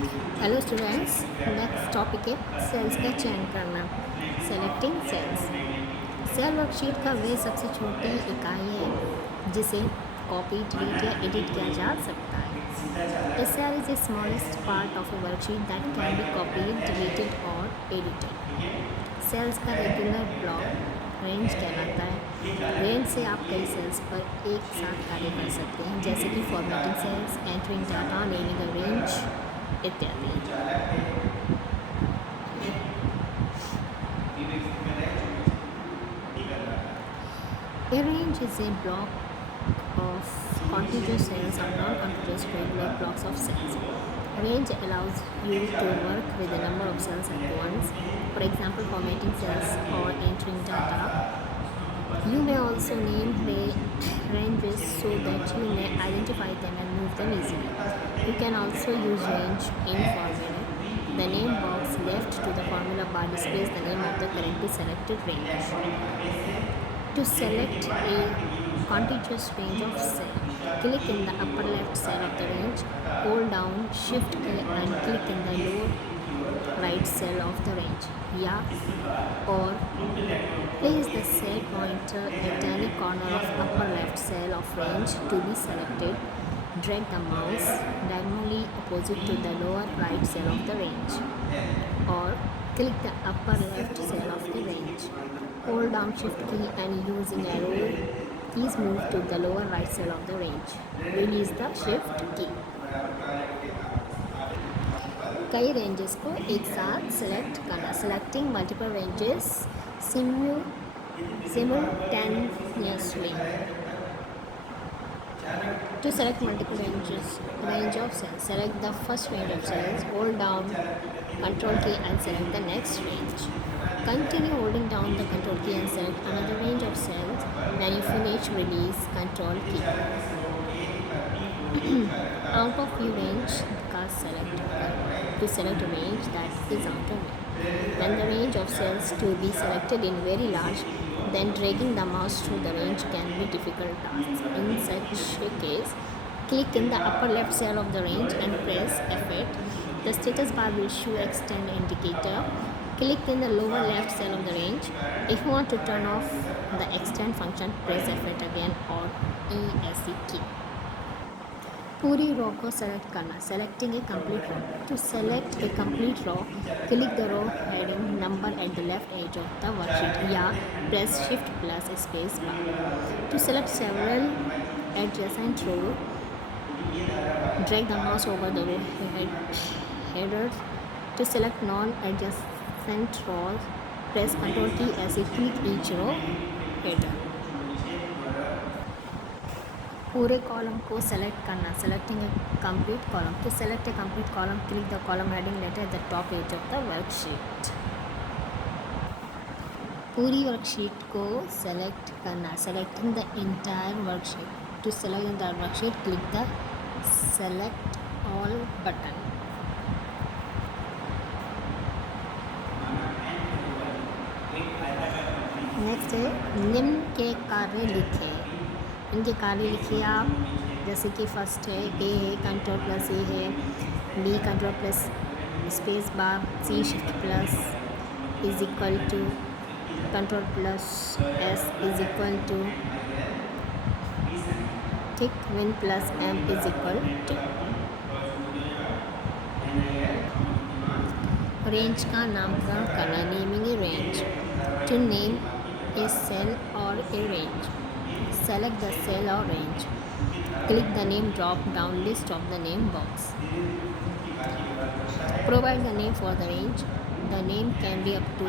Hello students, next topic है sales का चयन करना। Selecting sales. सेल वर्कशीट का वे सबसे छोटी इकाई है जिसे कॉपी, डिलीट या एडिट किया जा सकता है। A cell is the smallest part of a worksheet that can be copied, deleted और एडिटेड। सेल्स का रेगुलर ब्लॉक रेंज कहलाता है। रेंज से आप कई सेल्स पर एक साथ कार्य कर सकते हैं, जैसे कि formatting cells, entering data, naming a range इत्यादि। A range is a block of contiguous cells or non-contiguous regular blocks of cells. Range allows you to work with a number of cells at once, for example, formatting cells or entering data. You may also name ranges so that you may identify them and move them easily. You can also use range in formula. The name box left to the formula bar displays the name of the currently selected range. To select a contiguous range of cell, click in the upper left cell of the range, hold down Shift key and click in the lower right cell of the range. Or place the cell pointer at any corner of upper left cell of range to be selected. Drag the mouse diagonally opposite to the lower right cell of the range. Or click the upper left cell of the range. Hold down Shift key and using arrow keys move to the lower right cell of the range. Release the Shift key. कई ranges को एक साथ select करना। Selecting multiple ranges simultaneously. To select multiple range of cells, select the first range of cells, hold down Control key and select the next range. Continue holding down the Control key and select another range of cells. When you finish, release Control key. Out of view range का select to select a range that is out of view. When the range of cells to be selected is very large, then dragging the mouse through the range can be difficult task. In such a case, click in the upper left cell of the range and press F8. The status bar will show extend indicator. Click in the lower left cell of the range. If you want to turn off the extend function, press F8 again or ESC key. पूरी रो को select करना। Selecting a complete row. To select a complete row, click the row heading number at the left edge of the worksheet या press shift plus space bar. To select several adjacent row, drag the mouse over the row headers. To select non-adjacent rows, press Ctrl key as you click each row header. पूरे column को select करना। Selecting a complete column. To select a complete column, click the column heading letter at the top edge of the worksheet. पूरी worksheet को select करना। Selecting the entire worksheet. To select the entire worksheet, click the select all button. Next है निम्न के कार्य लिखें। इनके कार्य लिखिए आप, जैसे कि फर्स्ट है ए है कंट्रोल प्लस ए है, B control plus space bar, C shift plus is equal to control plus S is equal to ठीक win plus M is equal to. Range का नामकरण करना। Naming a range. To name a cell और a range, select the cell or range. Click the name drop down list of the name box. Provide the name for the range. The name can be up to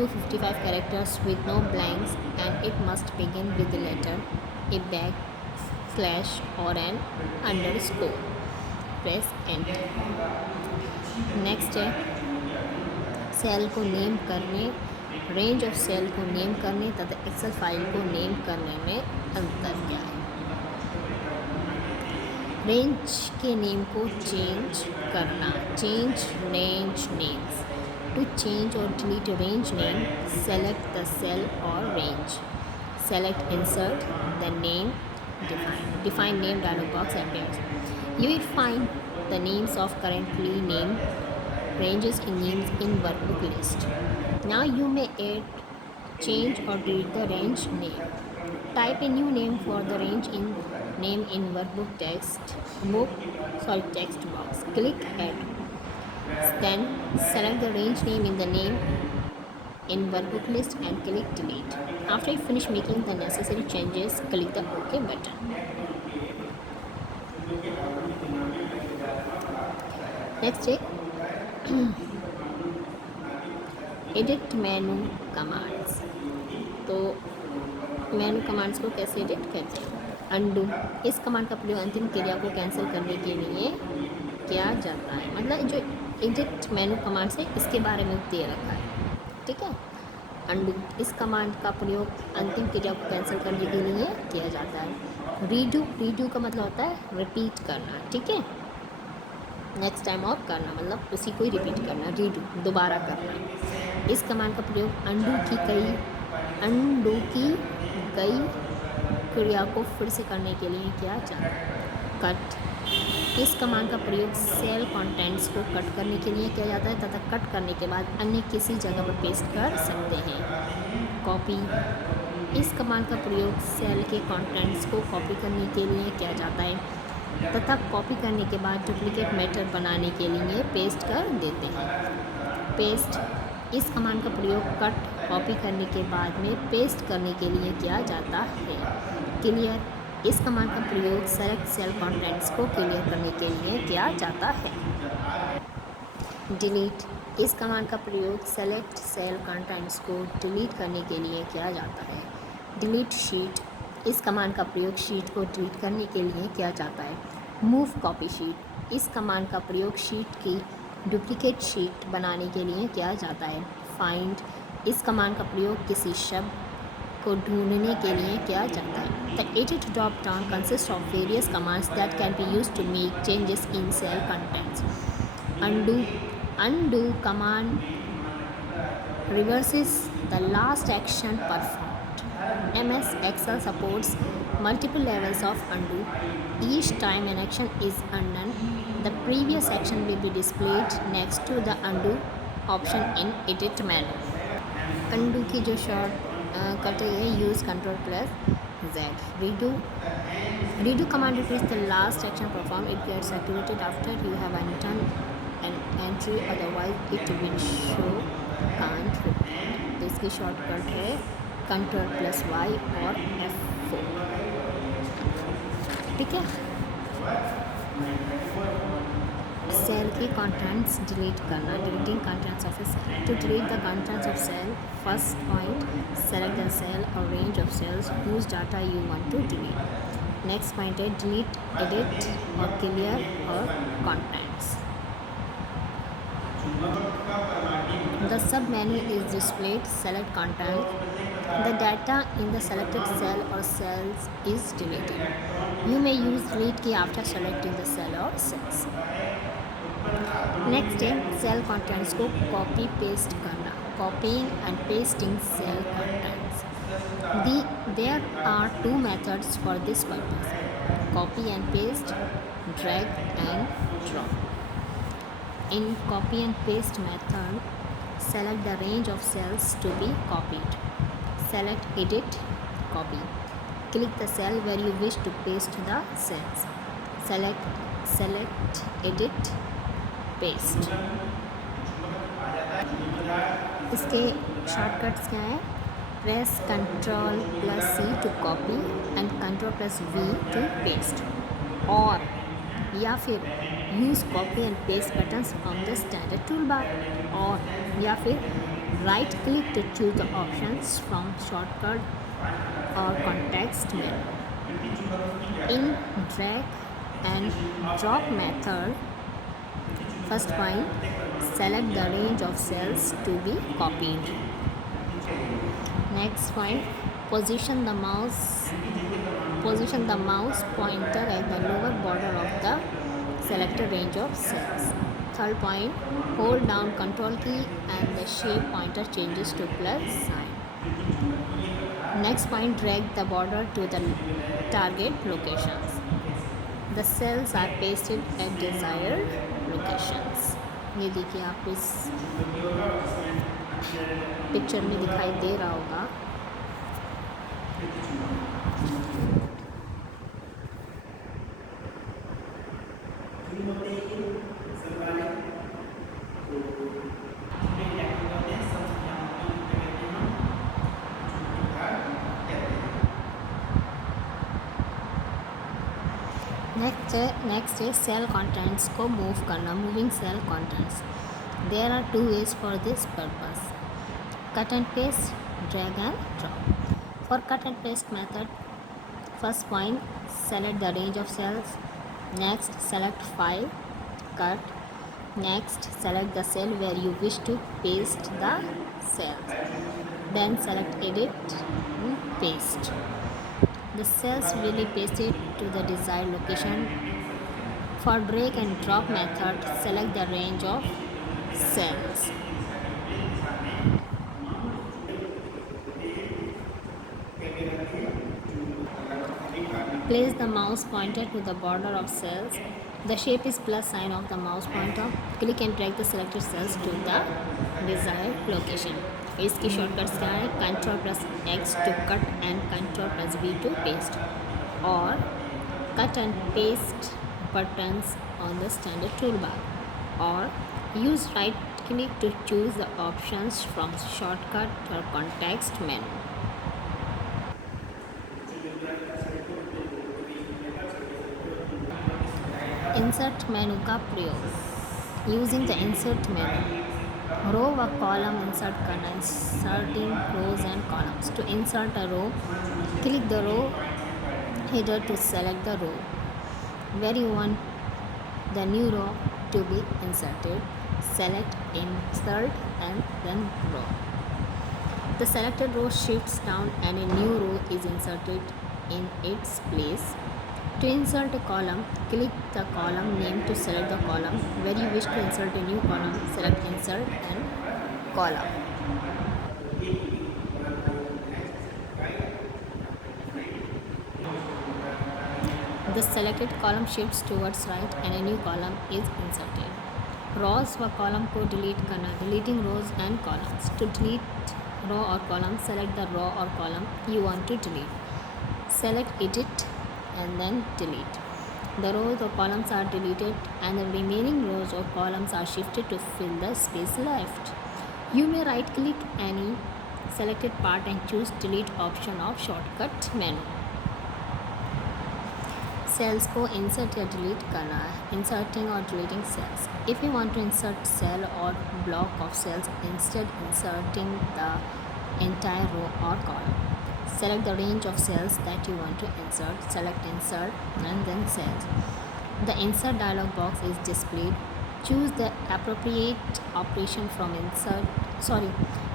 255 characters with no blanks, and it must begin with the letter, a backslash or an underscore. Press enter. Next है cell को name करने। Range of cell को name करने तथा Excel file को name करने में अंतर क्या है। रेंज के नेम को चेंज करना। Change range names. To change और delete range name, select the cell और range. Select insert the name, define name dialog box appears. You will find the names of currently named ranges in names in workbook list. Now you may add, change or delete the range name. Type a new name for the range in name in workbook text box. Click add. Then select the range name in the name in workbook list and click delete. After you finish making the necessary changes, click the OK button. Next is edit menu commands. तो मेनू commands को कैसे edit करते हैं? Undo, इस command का प्रयोग अंतिम क्रिया को कैंसिल करने के लिए किया जाता है। मतलब जो एडिट मेनू कमांड्स है इसके बारे में दे रखा है, ठीक है। अंडू, इस कमांड का प्रयोग अंतिम क्रिया को कैंसिल करने के लिए किया जाता है। रीडू, रीडू का मतलब होता है रिपीट करना, ठीक है। नेक्स्ट टाइम और करना मतलब उसी को ही रिपीट करना। रीडू, दोबारा करना। इस कमांड का प्रयोग अंडू की गई क्रिया को फिर से करने के लिए किया जाता है। कट, इस कमांड का प्रयोग सेल कंटेंट्स को कट करने के लिए किया जाता है तथा कट करने के बाद अन्य किसी जगह पर पेस्ट कर सकते हैं। कॉपी, इस कमांड का प्रयोग सेल के कंटेंट्स को कॉपी करने के लिए किया जाता है तथा कॉपी करने के बाद डुप्लीकेट मैटर बनाने के लिए पेस्ट कर देते हैं। पेस्ट, इस कमांड का प्रयोग कट कॉपी करने के बाद में पेस्ट करने के लिए किया जाता है। क्लियर, इस कमांड का प्रयोग सेलेक्ट सेल कंटेंट्स को क्लियर करने के लिए किया जाता है। डिलीट, इस कमांड का प्रयोग सेलेक्ट सेल कंटेंट्स को डिलीट करने के लिए किया जाता है। डिलीट शीट, इस कमांड का प्रयोग शीट को डिलीट करने के लिए किया जाता है। मूव कॉपी शीट, इस कमांड का प्रयोग शीट की डुप्लीकेट शीट बनाने के लिए किया जाता है। फाइंड, इस कमांड का प्रयोग किसी शब्द को ढूंढने के लिए किया जाता है। The edit drop down consist of various commands that can be used to make changes in cell contents. Undo, undo command reverses the last action performed. MS Excel supports multiple levels of undo. Each time an action is undone, the previous action will be displayed next to the undo option in edit menu. Undo की जो short cut है use Ctrl+Z. Redo, redo command repeats the last action performed. It gets activated after you have undone an entry, otherwise it will show can't repeat. तो इसकी shortcut है Ctrl+Y और F4, ठीक है। Cell की contents delete करना। Deleting contents of a cell. To delete the contents of cell, first point select the cell और range of cells whose data you want to delete. Next point है delete, edit और clear और contents. The sub menu is displayed. Select content. The data in the selected cell or cells is deleted. You may use delete key after selecting the cell or cells. Next है cell contents को copy paste करना. Copying and pasting cell contents. There are two methods for this purpose: copy and paste, drag and drop. In copy and paste method, select the range of cells to be copied. Select edit, copy. Click the cell where you wish to paste the cells. Select edit, paste. इसके shortcuts क्या है? Press Ctrl+C to copy and Ctrl+V to paste. और या फिर use copy and paste buttons on the standard tool bar, और या फिर right click to choose the options from shortcut और context menu. In drag and drop method, first point select the range of cells to be copied. Next point position the mouse pointer at the lower border of the selected range of cells. Third point, hold down Ctrl key and the shape pointer changes to plus sign. Next point, drag the border to the target locations. The cells are pasted at desired locations. ये देखिए आपको इस picture में दिखाई दे रहा होगा। Next है cell contents को मूव करना, moving cell contents. There are 2 ways for this purpose, cut and paste, drag and drop. For cut and paste method, first point, select the range of cells. Next, select file, cut. Next, select the cell where you wish to paste the cells. Then select edit, paste. The cells will be pasted to the desired location. For drag and drop method, select the range of cells. Place the mouse pointer to the border of cells. The shape is plus sign of the mouse pointer. Click and drag the selected cells to the desired location. इसकी shortcuts क्या है? Ctrl+X to cut and Ctrl+V to paste, or cut and paste buttons on the standard toolbar, or use right click to choose the options from shortcut or context menu. Insert menu का प्रयोग। Using the insert menu, row व column insert करना, inserting rows and columns. To insert a row, click the row header to select the row where you want the new row to be inserted. Select insert and then row. The selected row shifts down and a new row is inserted in its place. To insert a column, click the column name to select the column where you wish to insert a new column. Select insert and column. The selected column shifts towards right and a new column is inserted. Rows व column को delete करना, deleting rows and columns. To delete row or column, select the row or column you want to delete. Select edit and then delete. The rows or columns are deleted and the remaining rows or columns are shifted to fill the space left. You may right click any selected part and choose delete option of shortcut menu. Cells को insert या delete करना है, inserting और deleting cells. If you want to insert cell और block of cells instead inserting the entire row or column, select the range of cells that you want to insert. Select insert and then cells. The insert dialog box is displayed. Choose the appropriate operation from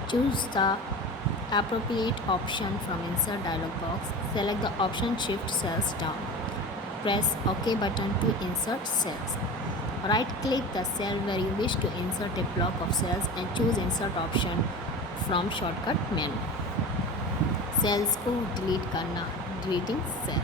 choose the appropriate option from insert dialog box. Select the option shift cells down. Press OK button to insert cells. Right click the cell where you wish to insert a block of cells and choose insert option from shortcut menu. Cells को delete करना, deleting cell.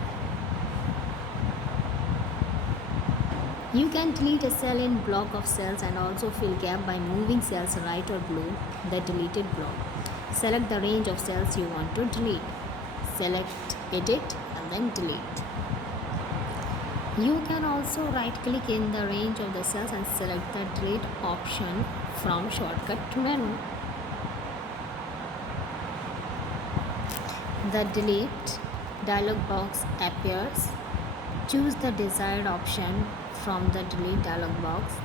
You can delete a cell in block of cells and also fill gap by moving cells right or below the deleted block. Select the range of cells you want to delete. Select edit and then delete. You can also right click in the range of the cells and select the delete option from shortcut menu. The delete dialog box appears. Choose the desired option from the delete dialog box.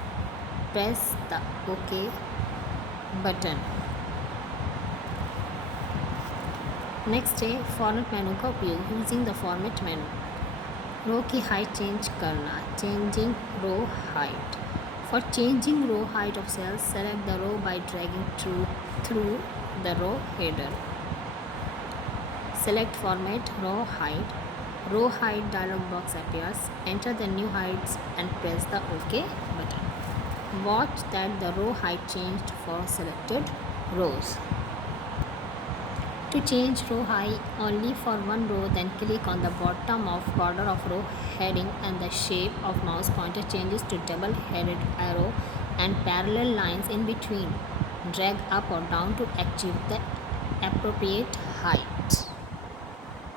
Press the OK button. Next है format menu का उपयोग। Using the format menu, row की height change करना, changing row height. For changing row height of cells, select the row by dragging through the row header. Select format row height. Row height dialog box appears. Enter the new heights and press the OK button. Watch that the row height changed for selected rows. To change row high only for one row, then click on the bottom of border of row heading and the shape of mouse pointer changes to double-headed arrow and parallel lines in between. Drag up or down to achieve the appropriate height.